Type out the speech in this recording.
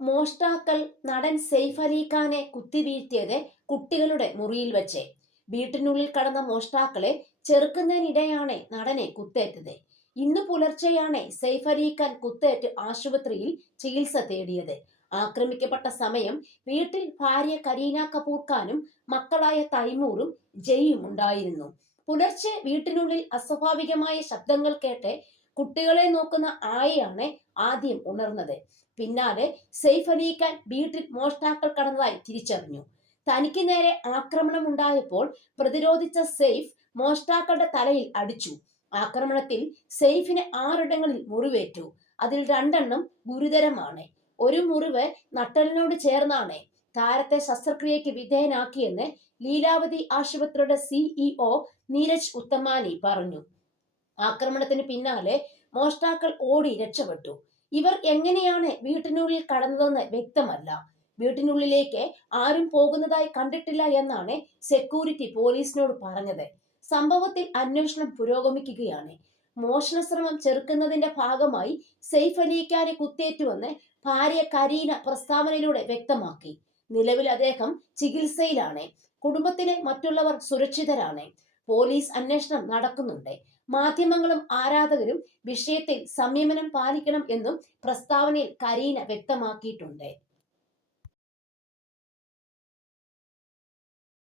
മോഷ്ടാക്കൾ നടൻ സെയ്ഫ് അലി ഖാനെ കുത്തിവീഴ്ത്തിയത് കുട്ടികളുടെ മുറിയിൽ വെച്ച്. വീട്ടിനുള്ളിൽ കടന്ന മോഷ്ടാക്കളെ ചെറുക്കുന്നതിനിടെയാണ് നടനെ കുത്തേറ്റത്. ഇന്ന് പുലർച്ചെയാണ് സെയ്ഫ് അലി ഖാൻ കുത്തേറ്റ് ആശുപത്രിയിൽ ചികിത്സ തേടിയത്. ആക്രമിക്കപ്പെട്ട സമയം വീട്ടിൽ ഭാര്യ കരീന കപൂർ ഖാനും മക്കളായ തൈമൂറും ജയും ഉണ്ടായിരുന്നു. പുലർച്ചെ വീട്ടിനുള്ളിൽ അസ്വാഭാവികമായ ശബ്ദങ്ങൾ കേട്ട് കുട്ടികളെ നോക്കുന്ന ആയയാണ് ആദ്യം ഉണർന്നത്. പിന്നാലെ സെയ്ഫ് അലി ഖാൻ വീട്ടിൽ മോഷ്ടാക്കൾ കടന്നതായി തിരിച്ചറിഞ്ഞു. തനിക്ക് നേരെ ആക്രമണം ഉണ്ടായപ്പോൾ പ്രതിരോധിച്ച സെയ്ഫ് മോഷ്ടാക്കളുടെ തലയിൽ അടിച്ചു. ആക്രമണത്തിൽ സെയ്ഫിന് 6 മുറിവേറ്റു. അതിൽ 2 ഗുരുതരമാണ്. ഒരു മുറിവ് നട്ടലിനോട് ചേർന്നാണ്. താരത്തെ ശസ്ത്രക്രിയയ്ക്ക് വിധേയനാക്കിയെന്ന് ലീലാവതി ആശുപത്രിയുടെ സിഇഒ നീരജ് ഉത്തമാനി പറഞ്ഞു. ആക്രമണത്തിന് പിന്നാലെ മോഷ്ടാക്കൾ ഓടി രക്ഷപ്പെട്ടു. ഇവർ എങ്ങനെയാണ് വീട്ടിനുള്ളിൽ കടന്നതെന്ന് വ്യക്തമല്ല. വീട്ടിനുള്ളിലേക്ക് ആരും പോകുന്നതായി കണ്ടിട്ടില്ല എന്നാണ് സെക്യൂരിറ്റി പോലീസിനോട് പറഞ്ഞത്. സംഭവത്തിൽ അന്വേഷണം പുരോഗമിക്കുകയാണ്. മോഷണ ശ്രമം ചെറുക്കുന്നതിന്റെ ഭാഗമായി സെയ്ഫ് അലി ഖാനെ കുത്തേറ്റുവെന്ന് ഭാര്യ കരീന പ്രസ്താവനയിലൂടെ വ്യക്തമാക്കി. നിലവിൽ അദ്ദേഹം ചികിത്സയിലാണ്. കുടുംബത്തിലെ മറ്റുള്ളവർ സുരക്ഷിതരാണ്. പോലീസ് അന്വേഷണം നടക്കുന്നുണ്ട്. മാധ്യമങ്ങളും ആരാധകരും വിഷയത്തിൽ സംയമനം പാലിക്കണം എന്നും പ്രസ്താവനയിൽ കരീന വ്യക്തമാക്കിയിട്ടുണ്ട്.